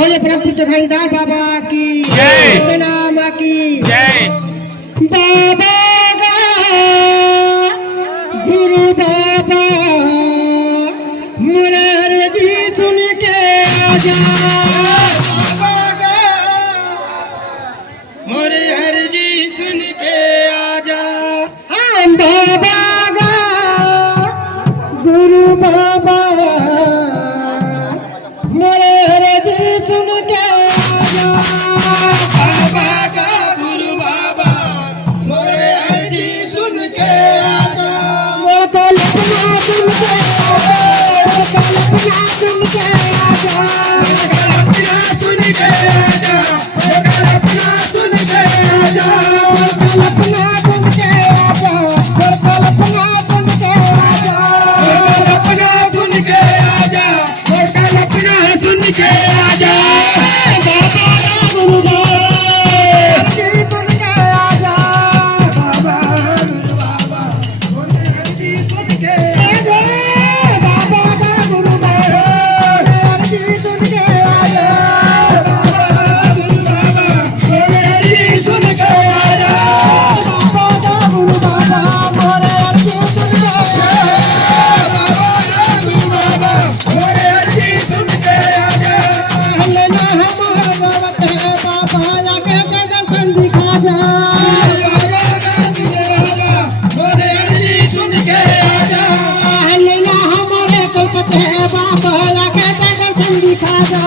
बोले परम पूज्य खरीदार बाबा की जय। नाम की जय। बाबा गुरु बाबा मुरार जी सुन के आजा, मोरे हर जी सुन के आजा। हम बाबा गुरु बाबा मेरे हरे जी सुन के आजा। बाबा का गुरु बाबा मोरे हर जी सुन के आजा। वो कल्पना सुन के आजा, वो कल्पना सुन के आजा, कल्पना सुन के आजा, कल्पना सुन के आजा। कल्पना सुन के आजा, कल्पना सुन के आजा, कल्पना सुन के आजा, कल्पना सुन के आजा। गुरु बाबा जी सुन के आजा, बाबा गुरु बाबा मोरे हर जी सुन के आजा। बाबा गुरु बाबा जी सुन के आजा, गुरु बाबा मोरे हर जी सुन के आजा। बाबा गुरु बाबा मोरे जी सुन के आजा। गुरु बाबा मोरे हर जी सुन के आजा। लेना हमारा बाबा है बाबा आके दर्शन दिखा जा, मोरे हर जी सुन के आजा। लेना हमारे कलकत्ते बाबा आके दर्शन दिखा जा।